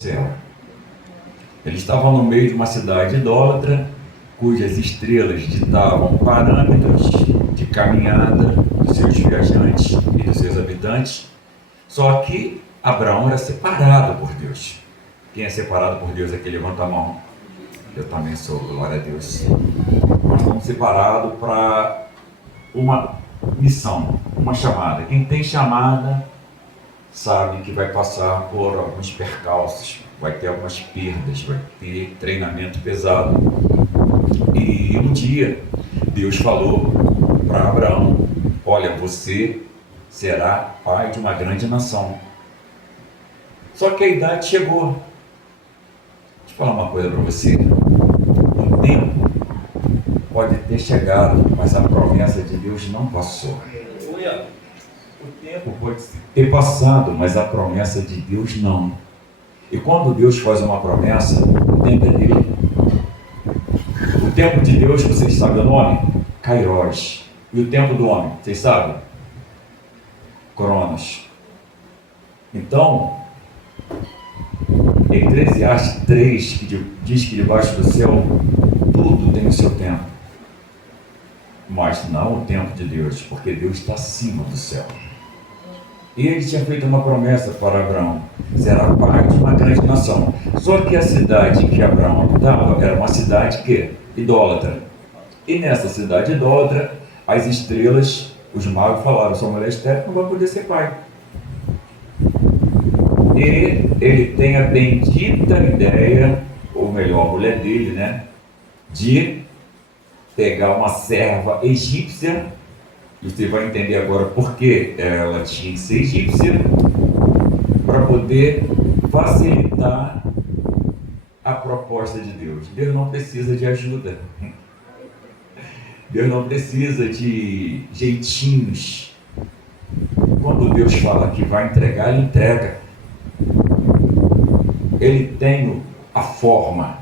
céu. Ele estava no meio de uma cidade idólatra, cujas estrelas ditavam parâmetros de caminhada dos seus viajantes e dos seus habitantes. Só que Abraão era separado por Deus. Quem é separado por Deus aqui? Levanta a mão. Eu também sou, glória a Deus. Nós estamos separados para uma missão, uma chamada. Quem tem chamada sabe que vai passar por alguns percalços, vai ter algumas perdas, vai ter treinamento pesado. E um dia Deus falou para Abraão: olha, você será pai de uma grande nação. Só que a idade chegou. Deixa eu falar uma coisa para você. O tempo pode ter chegado, mas a promessa de Deus não passou. O tempo pode ter passado, mas a promessa de Deus não. E quando Deus faz uma promessa, o tempo é dele. O tempo de Deus, vocês sabem o nome? Kairos. E o tempo do homem, vocês sabem? Cronos. Então, Eclesiastes 3, que diz que debaixo do céu tudo tem o seu tempo. Mas não o tempo de Deus, porque Deus está acima do céu. E ele tinha feito uma promessa para Abraão: será pai de uma grande nação. Só que a cidade que Abraão habitava era uma cidade que? Idólatra. E nessa cidade idólatra, as estrelas, os magos falaram: sua mulher estéril não vai poder ser pai. E ele tem a bendita ideia, ou melhor, a mulher dele, né, de pegar uma serva egípcia. E você vai entender agora por que ela tinha que ser egípcia, para poder facilitar a proposta de Deus. Deus não precisa de ajuda. Deus não precisa de jeitinhos. Quando Deus fala que vai entregar, Ele entrega. Ele tem a forma.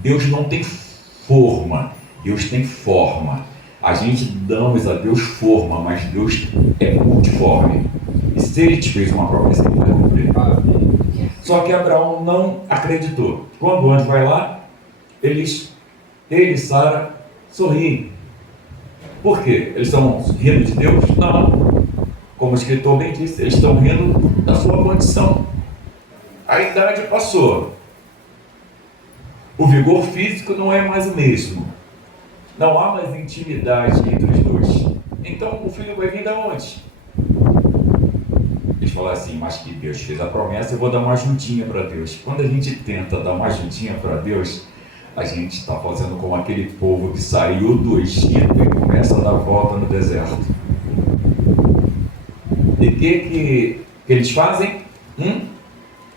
Deus não tem forma, Deus tem forma. A gente damos a Deus forma, mas Deus é multiforme. E se Ele te fez uma promessa, Ele vai cumprir. Só que Abraão não acreditou. Quando o anjo vai lá, ele e Sara sorriem. Por quê? Eles estão rindo de Deus? Não. Como o escritor bem disse, eles estão rindo da sua condição. A idade passou. O vigor físico não é mais o mesmo. Não há mais intimidade entre os dois. Então o filho vai vir de onde? Eles falaram assim: mas que Deus fez a promessa, eu vou dar uma ajudinha para Deus. Quando a gente tenta dar uma ajudinha para Deus, a gente está fazendo como aquele povo que saiu do Egito e começa a dar volta no deserto. E o que eles fazem? O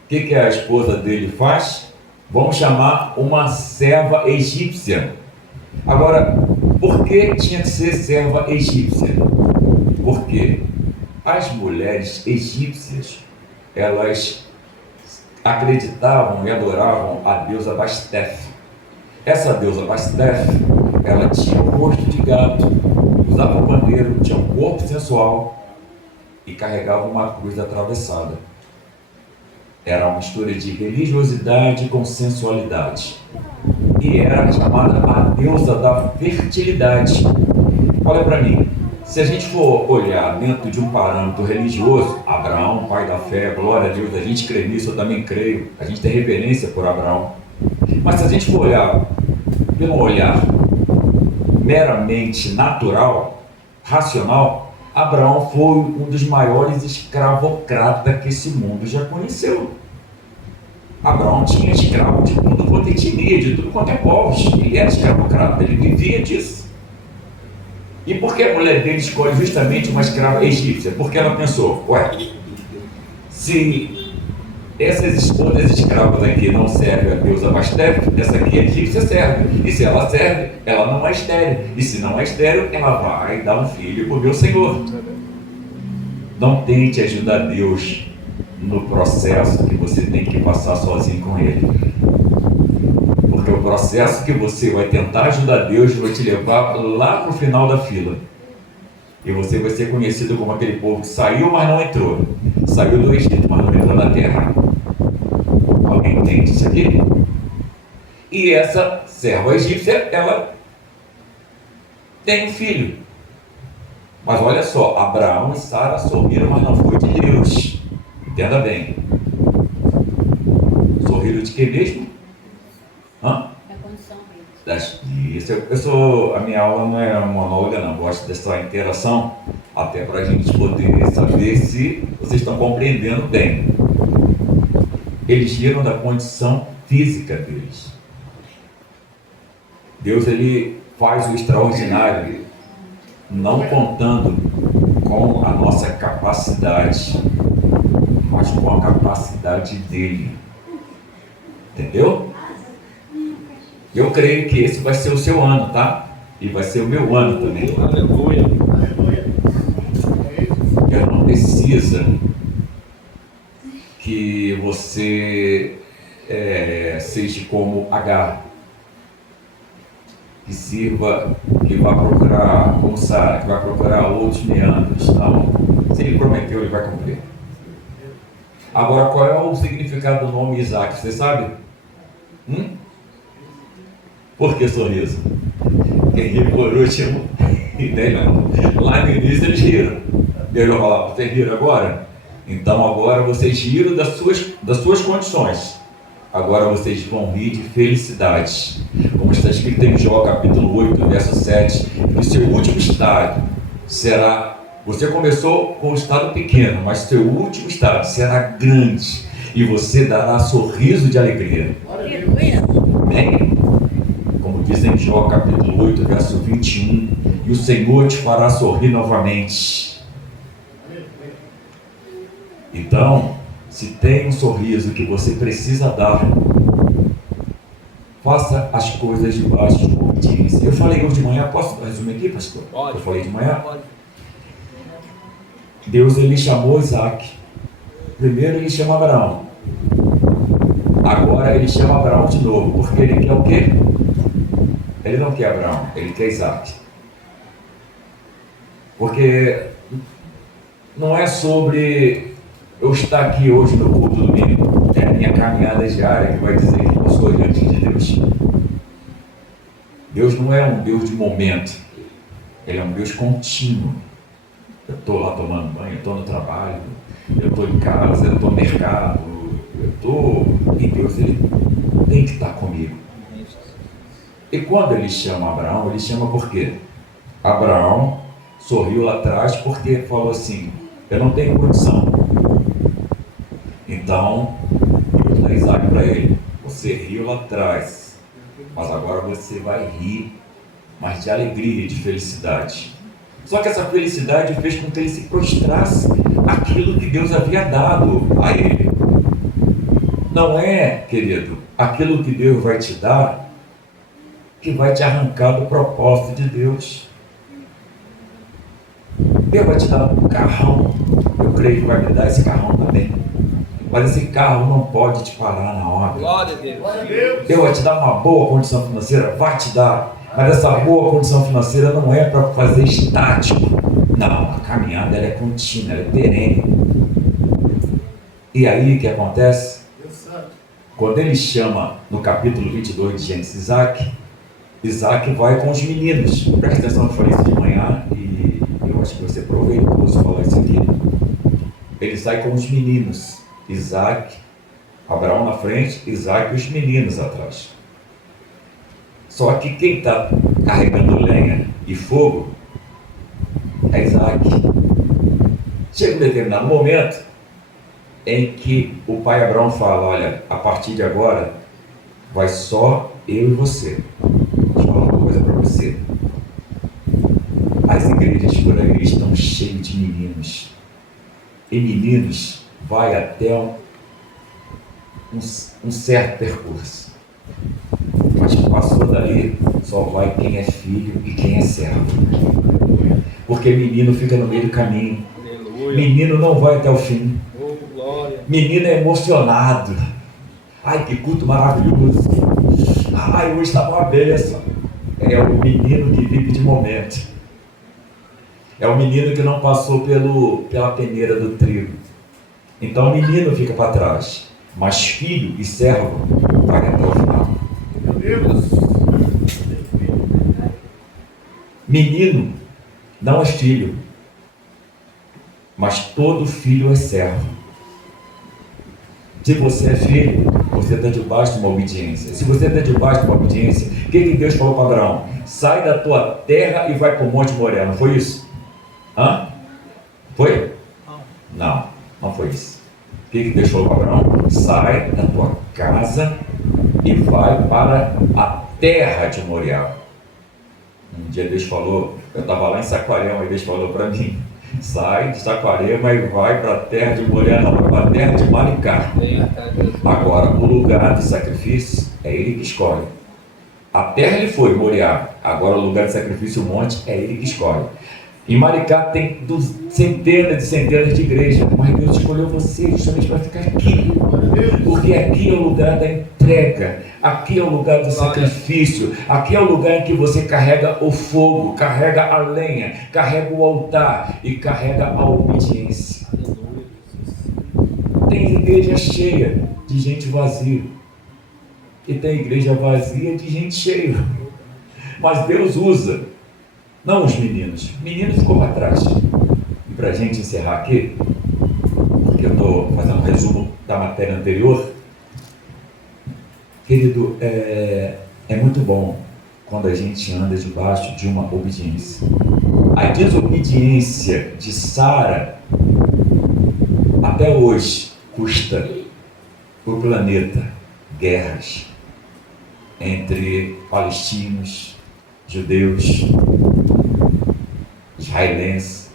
que a esposa dele faz? Vamos chamar uma serva egípcia. Agora, por que tinha que ser serva egípcia? Porque as mulheres egípcias, elas acreditavam e adoravam a deusa Bastef. Essa deusa Bastef, ela tinha o rosto de gato, usava um pandeiro, tinha um corpo sensual e carregava uma cruz atravessada. Era uma mistura de religiosidade com sensualidade. E era chamada a deusa da fertilidade. Olha para mim, se a gente for olhar dentro de um parâmetro religioso, Abraão, pai da fé, glória a Deus, a gente crê nisso, eu também creio, a gente tem reverência por Abraão. Mas se a gente for olhar pelo olhar meramente natural, racional, Abraão foi um dos maiores escravocratas que esse mundo já conheceu. Abraão tinha escravo de tudo quanto é etnia, de tudo quanto é povos. Ele era escravocrata, ele vivia disso. E por que a mulher dele escolhe justamente uma escrava egípcia? Porque ela pensou: ué, se essas escolhas escravas aqui não servem a deusa Bastef, essa aqui egípcia serve. E se ela serve, ela não é estéril. E se não é estéril, ela vai dar um filho para o meu Senhor. Não tente ajudar Deus no processo que você tem que passar sozinho com Ele. Porque o processo que você vai tentar ajudar Deus vai te levar lá para o final da fila. E você vai ser conhecido como aquele povo que saiu, mas não entrou. Saiu do Egito, mas não entrou na terra. entende isso aqui? E essa serva egípcia, ela tem um filho. Mas olha só, Abraão e Sara sorriram, mas não foi de Deus. Entenda bem. Sorriram de quê mesmo? Hã? Da condição deles. Isso, a minha aula não é monóloga, não. Gosto dessa interação, até para a gente poder saber se vocês estão compreendendo bem. Eles riram da condição física deles. Deus, ele faz o extraordinário, não contando com a nossa capacidade, mas com a capacidade dele. Entendeu? Eu creio que esse vai ser o seu ano, tá? E vai ser o meu ano também. Aleluia. Eu não precisa que você seja como Agar, que sirva, que vai procurar, como Sara, que vai procurar outros meandros. Não. Se ele prometeu, ele vai cumprir. Agora, qual é o significado do nome Isaac? Você sabe? Por que sorriso? Quem ri por último, não. Lá no início eles riram. Deus vai falar, vocês riram agora? Então agora vocês riram das suas condições. Agora vocês vão rir de felicidade. Como está escrito em Jó, capítulo 8, verso 7, que o seu último estágio será... Você começou com um estado pequeno, mas seu último estágio será grande. E você dará sorriso de alegria. Amém? Como diz em Jó, capítulo 8, verso 21, e o Senhor te fará sorrir novamente. Então, se tem um sorriso que você precisa dar, faça as coisas debaixo de obediência. Eu falei hoje de manhã, posso resumir aqui, pastor? Pode. Eu falei de manhã? Pode. Deus, ele chamou Isaac. Primeiro ele chama Abraão. Agora ele chama Abraão de novo, porque ele quer o quê? Ele não quer Abraão, ele quer Isaac. Porque não é sobre eu estar aqui hoje no culto do domingo, é a minha caminhada diária que vai dizer que eu sou diante de Deus. Deus não é um Deus de momento, ele é um Deus contínuo. Eu estou lá tomando banho, eu estou no trabalho, eu estou em casa, eu estou no mercado, eu estou... E Deus, ele tem que estar comigo. E quando ele chama Abraão, ele chama por quê? Abraão sorriu lá atrás porque falou assim, eu não tenho condição. Então, Deus dá Isaac para ele. Você riu lá atrás, mas agora você vai rir, mas de alegria e de felicidade. Só que essa felicidade fez com que ele se prostrasse aquilo que Deus havia dado a ele. Não é, querido, aquilo que Deus vai te dar que vai te arrancar do propósito de Deus. Deus vai te dar um carrão, eu creio que vai me dar esse carrão também. Mas esse carro não pode te parar na hora. Glória a Deus. Deus vai te dar uma boa condição financeira, vai te dar. Mas essa boa condição financeira não é para fazer estático. Não, a caminhada ela é contínua, ela é perene. E aí o que acontece? Quando ele chama no capítulo 22 de Gênesis Isaac vai com os meninos. Presta atenção, eu falei isso de manhã e eu acho que você aproveitou se falar isso aqui. Ele sai com os meninos. Isaac, Abraão na frente, Isaac e os meninos atrás. Só que quem está carregando lenha e fogo é Isaac. Chega um determinado momento em que o pai Abraão fala, olha, a partir de agora vai só eu e você. Vou falar uma coisa para você. As igrejas por aí estão cheias de meninos. E meninos vai até um certo percurso. Mas que passou dali, só vai quem é filho e quem é servo. Porque menino fica no meio do caminho. Aleluia. Menino não vai até o fim. Oh, glória. Menino é emocionado. Ai, que culto maravilhoso. Ai, hoje está uma bênção. É o menino que vive de momento. É o menino que não passou pela peneira do trigo. Então o menino fica para trás. mas filho e servo vai até o final. Menino não é filho, mas todo filho é servo. Se você é filho, você está debaixo de uma obediência. Se você está debaixo de uma obediência, o que Deus falou para Abraão? Sai da tua terra e vai para o Monte Moriá. Não foi isso? Hã? Foi? Não foi isso. O que Deus falou para Abraão? Sai da tua casa e vai para a terra de Moriá. Um dia Deus falou, eu estava lá em Saquarema, e Deus falou para mim: sai de Saquarema e vai para a terra de Moriá, não, vai para a terra de Maricá. Agora, o lugar de sacrifício é ele que escolhe. A terra ele foi, Moriá. Agora o lugar de sacrifício, o monte, é ele que escolhe. Em Maricá tem centenas e centenas de igrejas, mas Deus escolheu você justamente para ficar aqui. Porque aqui é o lugar da entrega, aqui é o lugar do sacrifício, aqui é o lugar em que você carrega o fogo, carrega a lenha, carrega o altar e carrega a obediência. Tem igreja cheia de gente vazia e tem igreja vazia de gente cheia, mas Deus usa, não os meninos. Menino ficou para trás. E para a gente encerrar aqui, porque eu estou fazendo um resumo da matéria anterior, querido, é muito bom quando a gente anda debaixo de uma obediência. A desobediência de Sara até hoje custa para o planeta guerras entre palestinos, judeus, israelenses.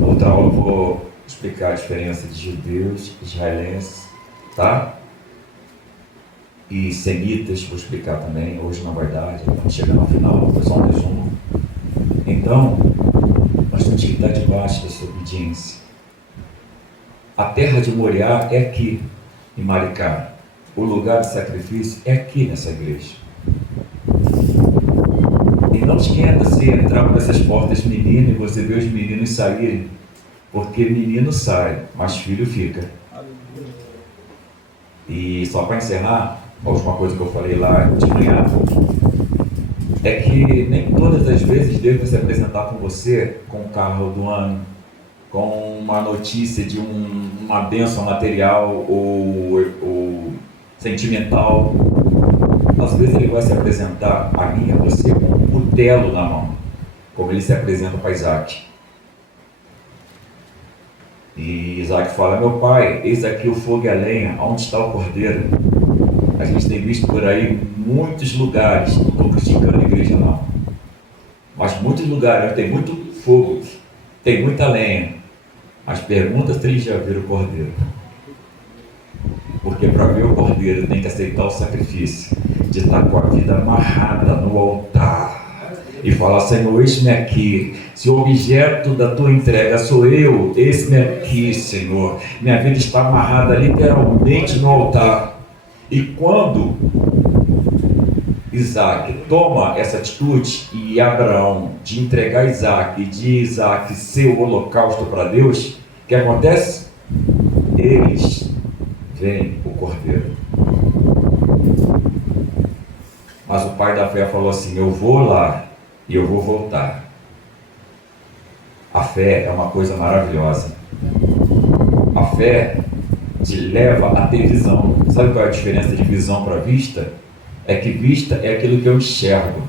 Outra aula eu vou explicar a diferença de judeus, israelenses, tá? E semitas, vou explicar também, hoje na verdade, estamos chegando ao final, foi só um resumo. Então, nós temos que estar debaixo dessa obediência. A terra de Moriá é aqui, em Maricá. O lugar de sacrifício é aqui nessa igreja. E não esquenta se entrar por essas portas menino e você vê os meninos saírem, porque menino sai, mas filho fica. E só para encerrar, a última coisa que eu falei lá de manhã é que nem todas as vezes Deus vai se apresentar com você com o carro do ano, com uma notícia de uma bênção material ou sentimental. Às vezes ele vai se apresentar a mim e a você com um cutelo na mão, como ele se apresenta para Isaac. E Isaac fala: meu pai, eis aqui o fogo e a lenha, onde está o cordeiro? A gente tem visto por aí muitos lugares, não estou criticando a igreja não, mas muitos lugares tem muito fogo, tem muita lenha. As perguntas se eles já viram o cordeiro. Porque para ver o cordeiro tem que aceitar o sacrifício de estar com a vida amarrada no altar e falar: Senhor, eis-me aqui. Se o objeto da tua entrega sou eu, eis-me aqui, Senhor. Minha vida está amarrada literalmente no altar. E quando Isaac toma essa atitude e Abraão de entregar Isaac e de Isaac ser o holocausto para Deus, o que acontece? Eles veem o cordeiro. Mas o pai da fé falou assim: eu vou lá e eu vou voltar. A fé é uma coisa maravilhosa. A fé te leva a ter visão. Sabe qual é a diferença de visão para vista? É que vista é aquilo que eu enxergo.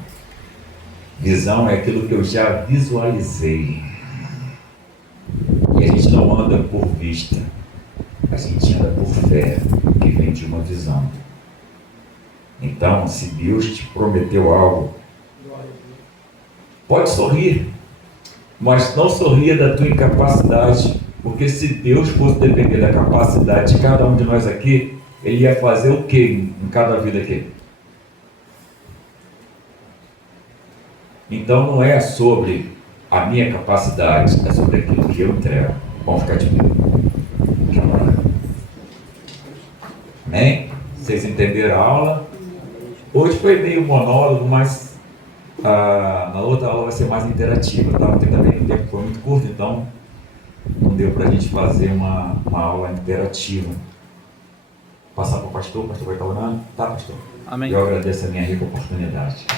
Visão é aquilo que eu já visualizei. E a gente não anda por vista, a gente anda por fé, que vem de uma visão. Então, se Deus te prometeu algo, pode sorrir, mas não sorria da tua incapacidade, porque se Deus fosse depender da capacidade de cada um de nós aqui, Ele ia fazer o que em cada vida aqui? Então não é sobre a minha capacidade, é sobre aquilo que eu entrego. Vamos ficar de pé. Amém? Vocês entenderam a aula? Hoje foi meio monólogo, mas na outra aula vai ser mais interativa, tá? Porque também o tempo foi muito curto, então não deu para a gente fazer uma aula interativa. Passar para o pastor vai estar orando? Tá, pastor? Amém. Eu agradeço a minha rica oportunidade.